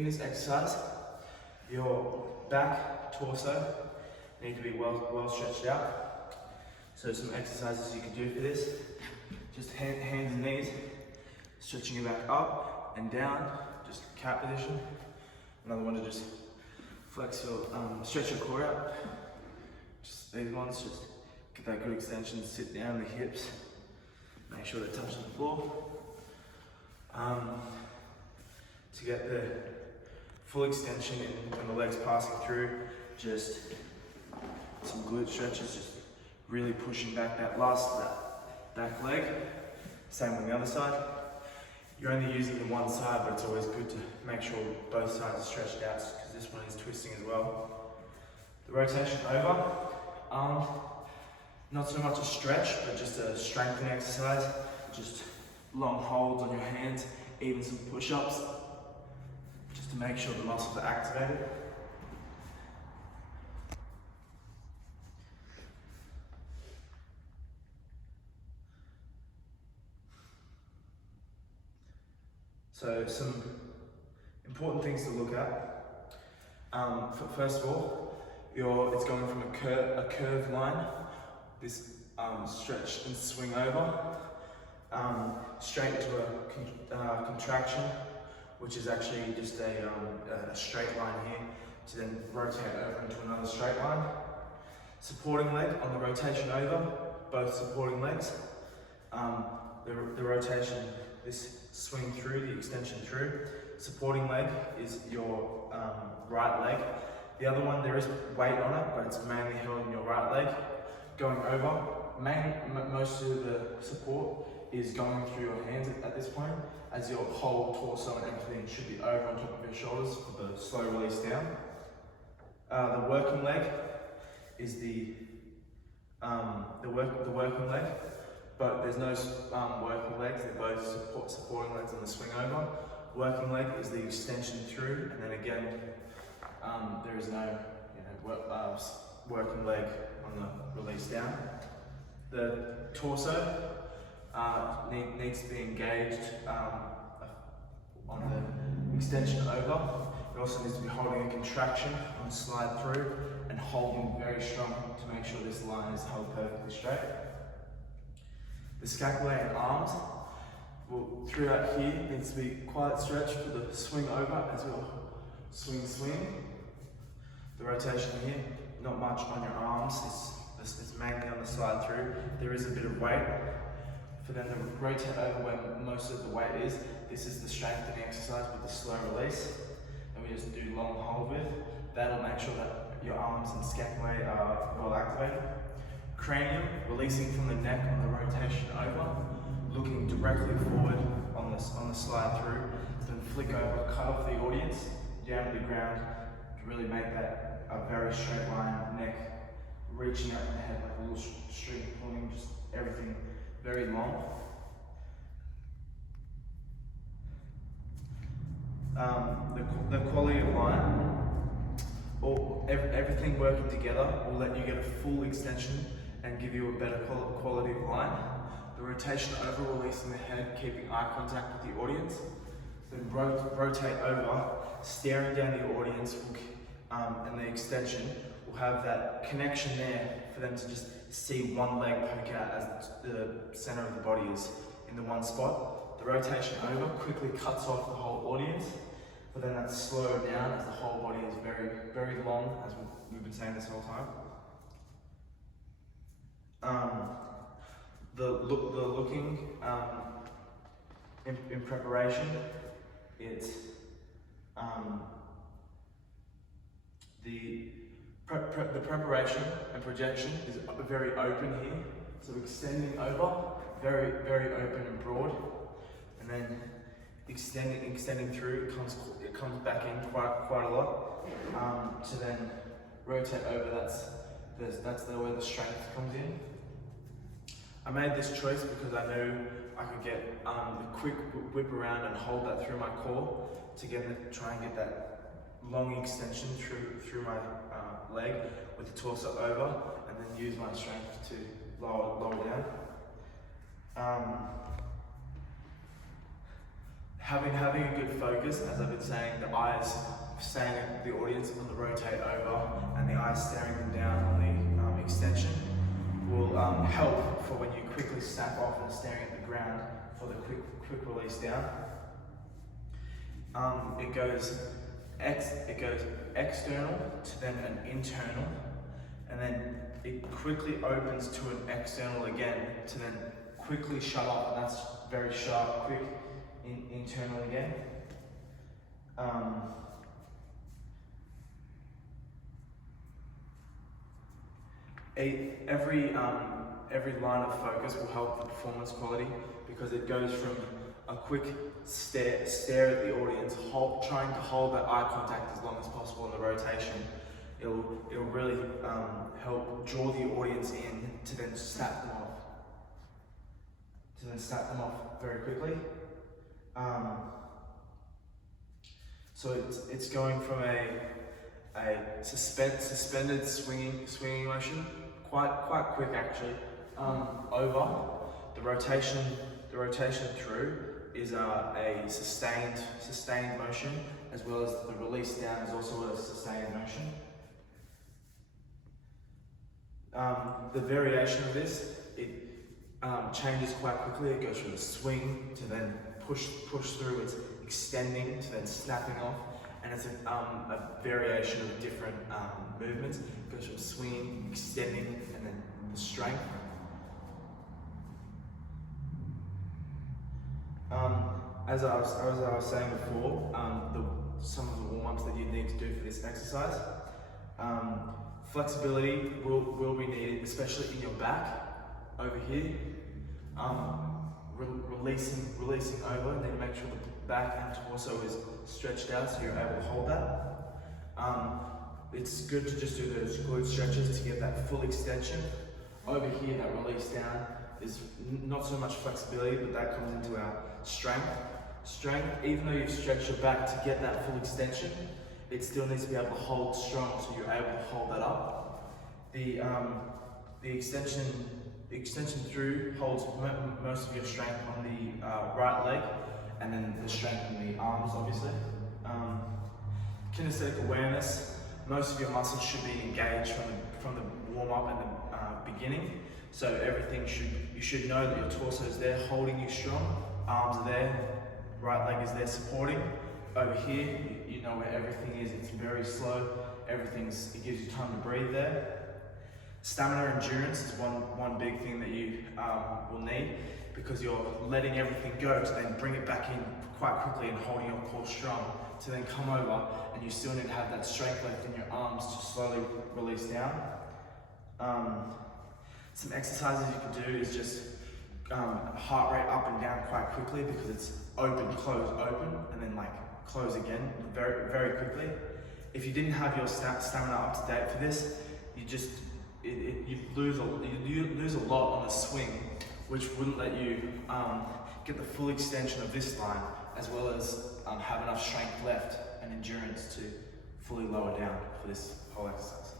in this exercise, your back, torso need to be well stretched out. So some exercises you can do for this, just hands and knees, stretching your back up and down, just cat position. Another one to just flex your, stretch your core out. Just these ones, just get that good extension, sit down the hips, make sure they're touching the floor. To get the full extension and the legs passing through, just some glute stretches, just really pushing back that back leg. Same on the other side. You're only using the one side, but it's always good to make sure both sides are stretched out because this one is twisting as well. The rotation over, not so much a stretch, but just a strengthening exercise. Just long holds on your hands, even some push-ups, just to make sure the muscles are activated. So some important things to look at. First of all, it's going from a curved line, this stretch and swing over, straight into a contraction, which is actually just a straight line here, to then rotate over into another straight line. Supporting leg on the rotation over, both supporting legs. The rotation, this swing through, the extension through. Supporting leg is your right leg. The other one, there is weight on it, but it's mainly held in your right leg. Going over, most of the support is going through your hands at this point, as your whole torso and everything should be over on top of your shoulders for the slow release down. The working leg is the working leg, but there's no working legs. They're both supporting legs on the swing over. Working leg is the extension through, and then again, there is no working leg on the release down. The torso needs to be engaged on the extension over. It also needs to be holding a contraction on the slide through and holding very strong to make sure this line is held perfectly straight. The scapulae and arms, throughout here, needs to be quite stretched for the swing over as well. Swing. The rotation here, not much on your arms, it's mainly on the slide through. There is a bit of weight for them to rotate over where most of the weight is. This is the strengthening exercise with the slow release, and we just do long hold with. That'll make sure that your arms and scapulae are well activated. Cranium, releasing from the neck on the rotation over, looking directly forward on the slide through, then flick over, cut off the audience, down to the ground, to really make that a very straight line, neck reaching out in the head like a little string pulling, just everything very long. The quality of line, or everything working together will let you get a full extension and give you a better quality of line. The rotation over, releasing the head, keeping eye contact with the audience. Then rotate over, staring down the audience, and the extension will have that connection there for them to just see one leg poke out as the center of the body is in the one spot. The rotation over quickly cuts off the whole audience, but then that's slowed down as the whole body is very, very long, as we've been saying this whole time. The looking in preparation, it's the preparation and projection is very open here, so extending over, very, very open and broad, and then extending through, it comes back in quite a lot, to then rotate over. That's where the strength comes in. I made this choice because I knew I could get the quick whip around and hold that through my core to try and get that long extension through my leg with the torso over, and then use my strength to lower down. Having a good focus, as I've been saying, the eyes staying at the audience on the rotate over, and the eyes staring them down on the extension will help for when you quickly snap off and staring at the ground for the quick release down. It goes external to then an internal, and then it quickly opens to an external again to then quickly shut off, and that's very sharp, quick, internal again. Every line of focus will help the performance quality because it goes from a quick stare at the audience, trying to hold that eye contact as long as possible in the rotation. It'll really help draw the audience in to then snap them off. Very quickly. So it's going from a suspended swinging motion, quite quick actually, over. The rotation through is a sustained motion, as well as the release down is also a sustained motion. The variation of this, it changes quite quickly. It goes from a swing to then push through, it's extending to then snapping off, and it's a variation of different movements. It goes from swinging, extending, and then the strength. As I was saying before, some of the warm-ups that you need to do for this exercise. Flexibility will be needed, especially in your back over here. Releasing over, and then make sure the back and torso is stretched out so you're able to hold that. It's good to just do those glute stretches to get that full extension. Over here, that release down is not so much flexibility, but that comes into our strength. Even though you've stretched your back to get that full extension, it still needs to be able to hold strong, so you're able to hold that up. The extension through holds most of your strength on the right leg, and then the strength in the arms, obviously. Kinesthetic awareness, most of your muscles should be engaged from the warm-up and the beginning. So you should know that your torso is there holding you strong, arms are there, right leg is there supporting. Over here, you know where everything is. It's very slow. It gives you time to breathe there. Stamina endurance is one big thing that you will need, because you're letting everything go to then bring it back in quite quickly and holding your core strong to then come over, and you still need to have that strength left in your arms to slowly release down. Some exercises you can do is just heart rate up and down quite quickly, because it's open, close, open, and then like close again very, very quickly. If you didn't have your stamina up to date for this, you lose a lot on the swing, which wouldn't let you get the full extension of this line, as well as have enough strength left and endurance to fully lower down for this whole exercise.